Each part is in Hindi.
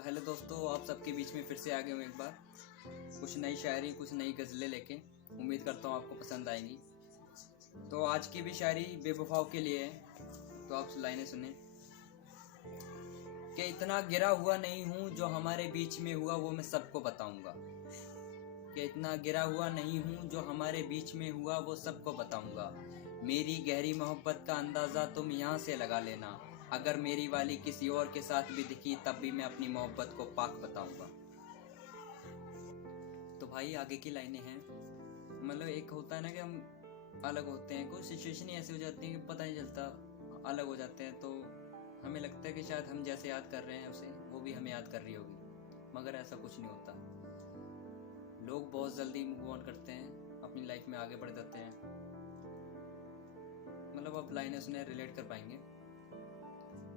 तो हेलो दोस्तों, आप सबके बीच में फिर से आ गए हूँ एक बार कुछ नई शायरी, कुछ नई गज़लें लेके। उम्मीद करता हूँ आपको पसंद आएंगी। तो आज की भी शायरी बेवफाओं के लिए है, तो आप लाइनें सुने। कि इतना गिरा हुआ नहीं हूँ, जो हमारे बीच में हुआ वो मैं सबको बताऊंगा। कि इतना गिरा हुआ नहीं हूँ, जो हमारे बीच में हुआ वो सबको बताऊंगा। मेरी गहरी मोहब्बत का अंदाज़ा तुम यहाँ से लगा लेना। अगर मेरी वाली किसी और के साथ भी दिखी तब भी मैं अपनी मोहब्बत को पाक बताऊंगा। तो भाई आगे की लाइनें हैं, मतलब एक होता है ना कि हम अलग होते हैं, कुछ सिचुएशन ऐसी हो जाती है कि पता नहीं चलता, अलग हो जाते हैं। तो हमें लगता है कि शायद हम जैसे याद कर रहे हैं उसे, वो भी हमें याद कर रही होगी, मगर ऐसा कुछ नहीं होता। लोग बहुत जल्दी मूव ऑन करते हैं, अपनी लाइफ में आगे बढ़ जाते हैं। मतलब आप लाइनें सुने रिलेट कर पाएंगे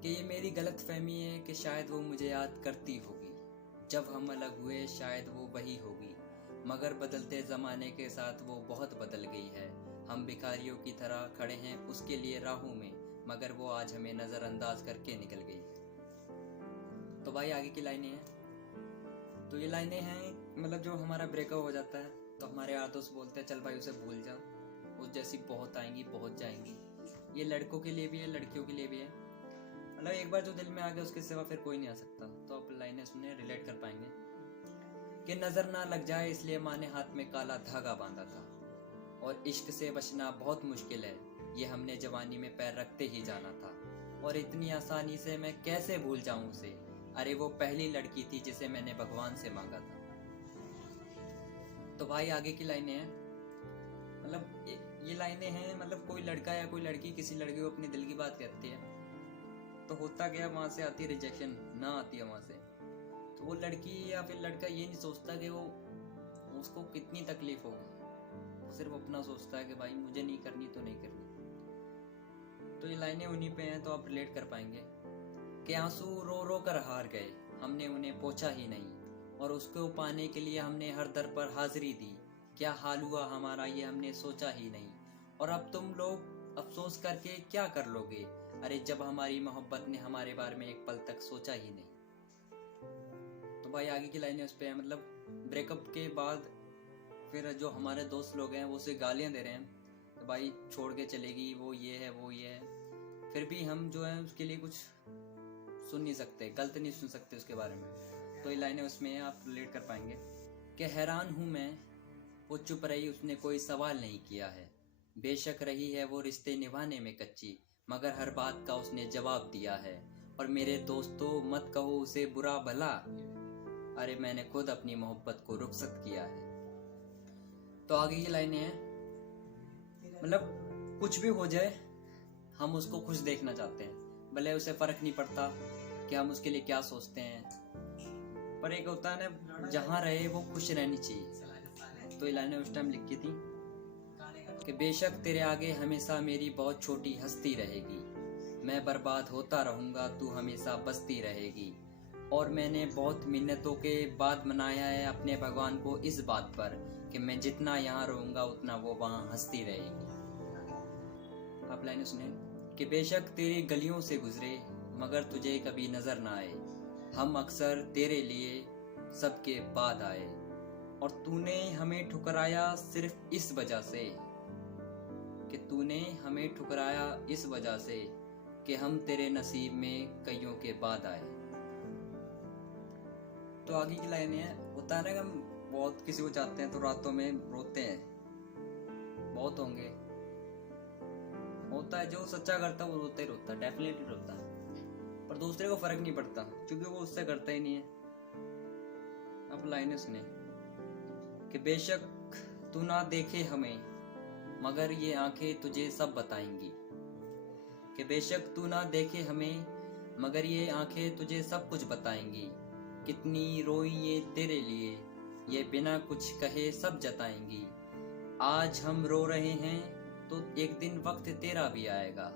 कि ये मेरी गलत फहमी है कि शायद वो मुझे याद करती होगी। जब हम अलग हुए शायद वो वही होगी, मगर बदलते ज़माने के साथ वो बहुत बदल गई है। हम भिखारियों की तरह खड़े हैं उसके लिए राहों में, मगर वो आज हमें नज़रअंदाज करके निकल गई। तो भाई आगे की लाइनें हैं, तो ये लाइनें हैं मतलब जो हमारा ब्रेकअप हो जाता है तो हमारे यार दोस्त बोलते हैं चल भाई उसे भूल जा, उस जैसी बहुत आएंगी बहुत जाएंगी। ये लड़कों के लिए भी है, लड़कियों के लिए भी है। मतलब एक बार जो दिल में आ गया उसके सिवा फिर कोई नहीं आ सकता। तो आप लाइनें सुने रिलेट कर पाएंगे कि नजर ना लग जाए इसलिए माँ ने हाथ में काला धागा बांधा था, और इश्क से बचना बहुत मुश्किल है, ये हमने जवानी में पैर रखते ही जाना था, और इतनी आसानी से मैं कैसे भूल जाऊं उसे। अरे वो पहली लड़की थी जिसे मैंने भगवान से मांगा था। तो भाई आगे की लाइनें हैं, मतलब ये लाइनें हैं, मतलब कोई लड़का या कोई लड़की किसी लड़के को अपने दिल की बात कहती है, तो होता क्या, वहां से आती है रिजेक्शन, ना आती है वहां से। तो वो लड़की या फिर लड़का ये नहीं सोचता कि वो उसको कितनी तकलीफ होगी, सिर्फ अपना सोचता है कि भाई मुझे नहीं करनी तो नहीं करनी। तो ये लाइनें उन्हीं पे हैं, तो आप रिलेट कर पाएंगे कि आंसू रो रो कर हार गए, हमने उन्हें पोंछा ही नहीं, और उसको पाने के लिए हमने हर दर पर हाजिरी दी। क्या हाल हुआ हमारा ये हमने सोचा ही नहीं, और अब तुम लोग अफसोस करके क्या कर लोगे। अरे जब हमारी मोहब्बत ने हमारे बारे में एक पल तक सोचा ही नहीं। तो भाई आगे की लाइनें उस पे है, मतलब ब्रेकअप के बाद फिर जो हमारे दोस्त लोग हैं वो उसे गालियां दे रहे हैं तो भाई छोड़ के चलेगी, वो ये है वो ये है। फिर भी हम जो है उसके लिए कुछ सुन नहीं सकते, गलत नहीं सुन सकते उसके बारे में। तो ये लाइनें उसमें हैं, आप रिलेट कर पाएंगे कि हैरान हूँ मैं, वो चुप रही उसने कोई सवाल नहीं किया है। बेशक रही है वो रिश्ते निभाने में कच्ची, मगर हर बात का उसने जवाब दिया है। और मेरे दोस्तों मत कहो उसे बुरा भला, अरे मैंने खुद अपनी मोहब्बत को रुखसत किया है। तो आगे की लाइनें हैं, मतलब कुछ भी हो जाए हम उसको खुश देखना चाहते हैं, भले उसे फर्क नहीं पड़ता कि हम उसके लिए क्या सोचते हैं, पर एक होता है ना जहाँ रहे वो खुश रहनी चाहिए। तो ये लाइनें उस टाइम लिखी थी कि बेशक तेरे आगे हमेशा मेरी बहुत छोटी हस्ती रहेगी, मैं बर्बाद होता रहूंगा तू हमेशा बसती रहेगी। और मैंने बहुत मिन्नतों के बाद मनाया है अपने भगवान को इस बात पर कि मैं जितना यहाँ रहूंगा उतना वो वहाँ हंसती रहेगी। आप लाइनें सुने कि बेशक तेरी गलियों से गुजरे मगर तुझे कभी नजर ना आए, हम अक्सर तेरे लिए सबके बाद आए, और तूने हमें ठुकराया सिर्फ इस वजह से, कि तूने हमें ठुकराया इस वजह से कि हम तेरे नसीब में कईयों के बाद आए। तो आगे की लाइनें हैं, होता है ना कि हम बहुत किसी को चाहते हैं तो रातों में रोते हैं, बहुत होंगे, होता है जो सच्चा करता है वो रोता ही रोता है, डेफिनेटली रोता है, पर दूसरे को फर्क नहीं पड़ता क्योंकि वो उससे करता ही नहीं है। अब लाइनें सुने कि बेशक तू ना देखे हमें मगर ये आंखें तुझे सब बताएंगी, कि बेशक तू ना देखे हमें मगर ये आंखें तुझे सब कुछ बताएंगी। कितनी रोई ये तेरे लिए, ये बिना कुछ कहे सब जताएंगी। आज हम रो रहे हैं तो एक दिन वक्त तेरा भी आएगा,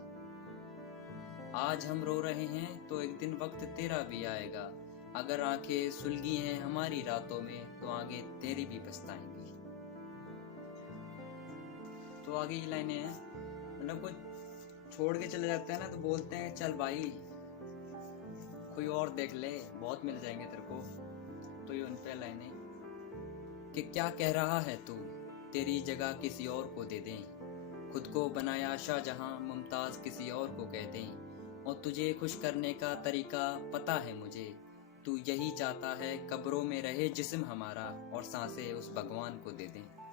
आज हम रो रहे हैं तो एक दिन वक्त तेरा भी आएगा। अगर आंखें सुलगी हैं हमारी रातों में तो आगे तेरी भी पछताएंगी। तो आगे ये लाइनें हैं, मतलब कुछ छोड़ के चले जाते हैं ना तो बोलते हैं चल भाई कोई और देख ले, बहुत मिल जाएंगे तेरे को। तो ये उन पे लाइनें कि क्या कह रहा है तू, तेरी जगह किसी और को दे दें, खुद को बनाया शाहजहां मुमताज किसी और को कह दें, और तुझे खुश करने का तरीका पता है मुझे, तू यही चाहता है कब्रों में रहे जिस्म हमारा और सांसें उस भगवान को दे दें।